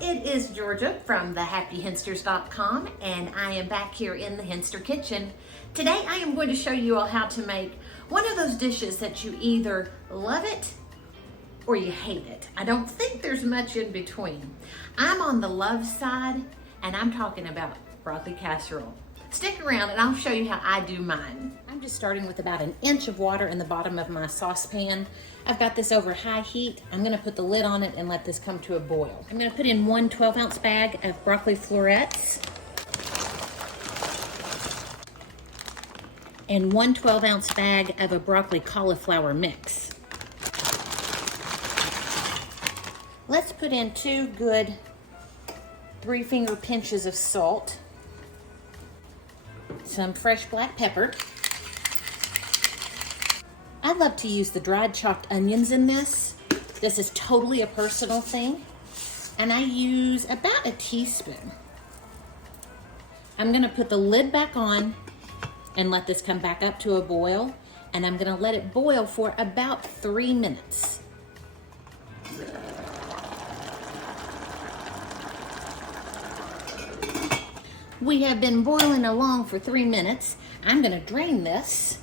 it is Georgia from thehappyhinsters.com, and I am back here in the Hinster kitchen. Today I am going to show you all how to make one of those dishes that you either love it or you hate it. I don't think there's much in between. I'm on the love side, and I'm talking about broccoli casserole. Stick around and I'll show you how I do mine. I'm just starting with about 1 inch of water in the bottom of my saucepan. I've got this over high heat. I'm gonna put the lid on it and let this come to a boil. I'm gonna put in 1 12-ounce bag of broccoli florets and 1 12-ounce bag of a broccoli cauliflower mix. Let's put in 2 good 3-finger pinches of salt, some fresh black pepper. I love to use the dried chopped onions in this. This is totally a personal thing, and I use about 1 teaspoon. I'm gonna put the lid back on and let this come back up to a boil, and I'm gonna let it boil for about 3 minutes. We have been boiling along for 3 minutes. I'm gonna drain this,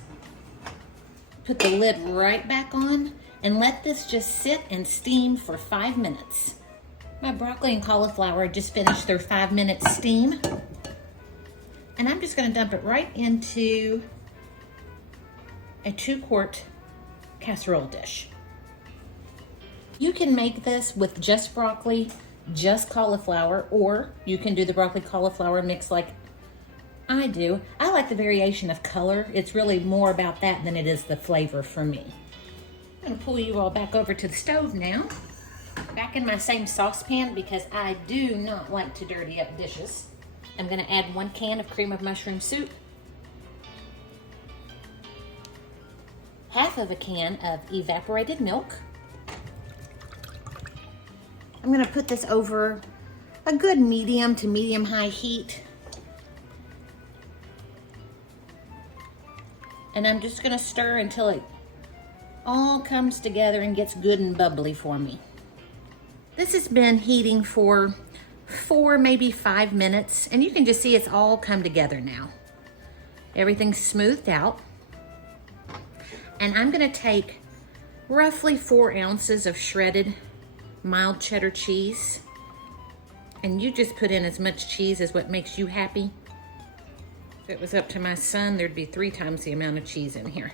put the lid right back on, and let this just sit and steam for 5 minutes. My broccoli and cauliflower just finished their 5-minute steam, and I'm just gonna dump it right into a 2-quart casserole dish. You can make this with just broccoli, just cauliflower, or you can do the broccoli cauliflower mix like I do. I like the variation of color. It's really more about that than it is the flavor for me. I'm gonna pull you all back over to the stove now. Back in my same saucepan, because I do not like to dirty up dishes. I'm gonna add 1 can of cream of mushroom soup, half of a can of evaporated milk. I'm gonna put this over a good medium to medium high heat. And I'm just gonna stir until it all comes together and gets good and bubbly for me. This has been heating for 4, maybe 5 minutes, and you can just see it's all come together now. Everything's smoothed out. And I'm gonna take roughly 4 ounces of shredded mild cheddar cheese, and you just put in as much cheese as what makes you happy. If it was up to my son, there'd be 3 times the amount of cheese in here.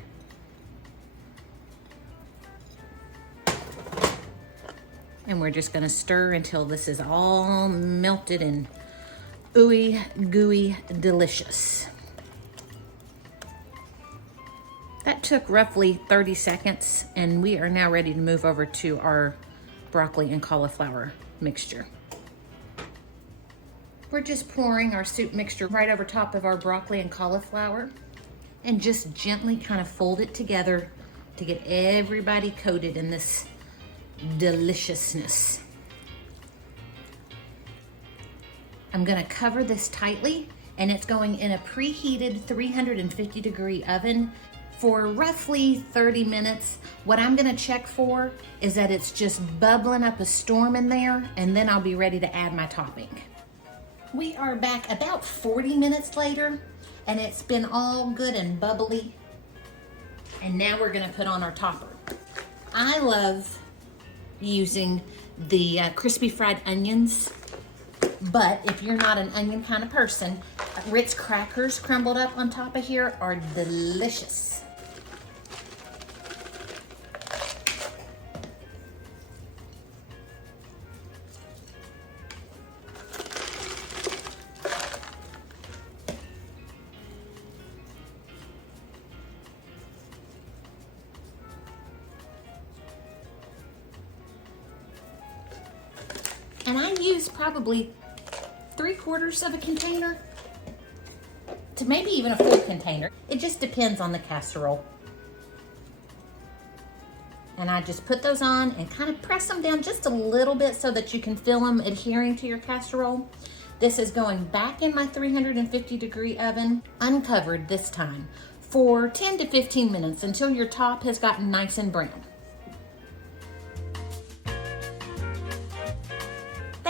And we're just gonna stir until this is all melted and ooey gooey delicious. That took roughly 30 seconds, and we are now ready to move over to our broccoli and cauliflower mixture. We're just pouring our soup mixture right over top of our broccoli and cauliflower, and just gently kind of fold it together to get everybody coated in this deliciousness. I'm gonna cover this tightly, and it's going in a preheated 350-degree oven for roughly 30 minutes. What I'm gonna check for is that it's just bubbling up a storm in there, and then I'll be ready to add my topping. We are back about 40 minutes later, and it's been all good and bubbly. And now we're gonna put on our topper. I love using the crispy fried onions, but if you're not an onion kind of person, Ritz crackers crumbled up on top of here are delicious. And I use probably 3/4 of a container to maybe even a full container. It just depends on the casserole. And I just put those on and kind of press them down just a little bit so that you can feel them adhering to your casserole. This is going back in my 350-degree oven, uncovered this time, for 10 to 15 minutes until your top has gotten nice and brown.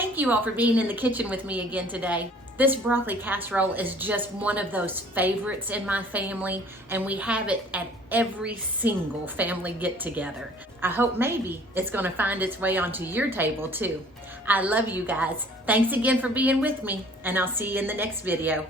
Thank you all for being in the kitchen with me again today. This broccoli casserole is just one of those favorites in my family, and we have it at every single family get-together. I hope maybe it's gonna find its way onto your table too. I love you guys. Thanks again for being with me, and I'll see you in the next video.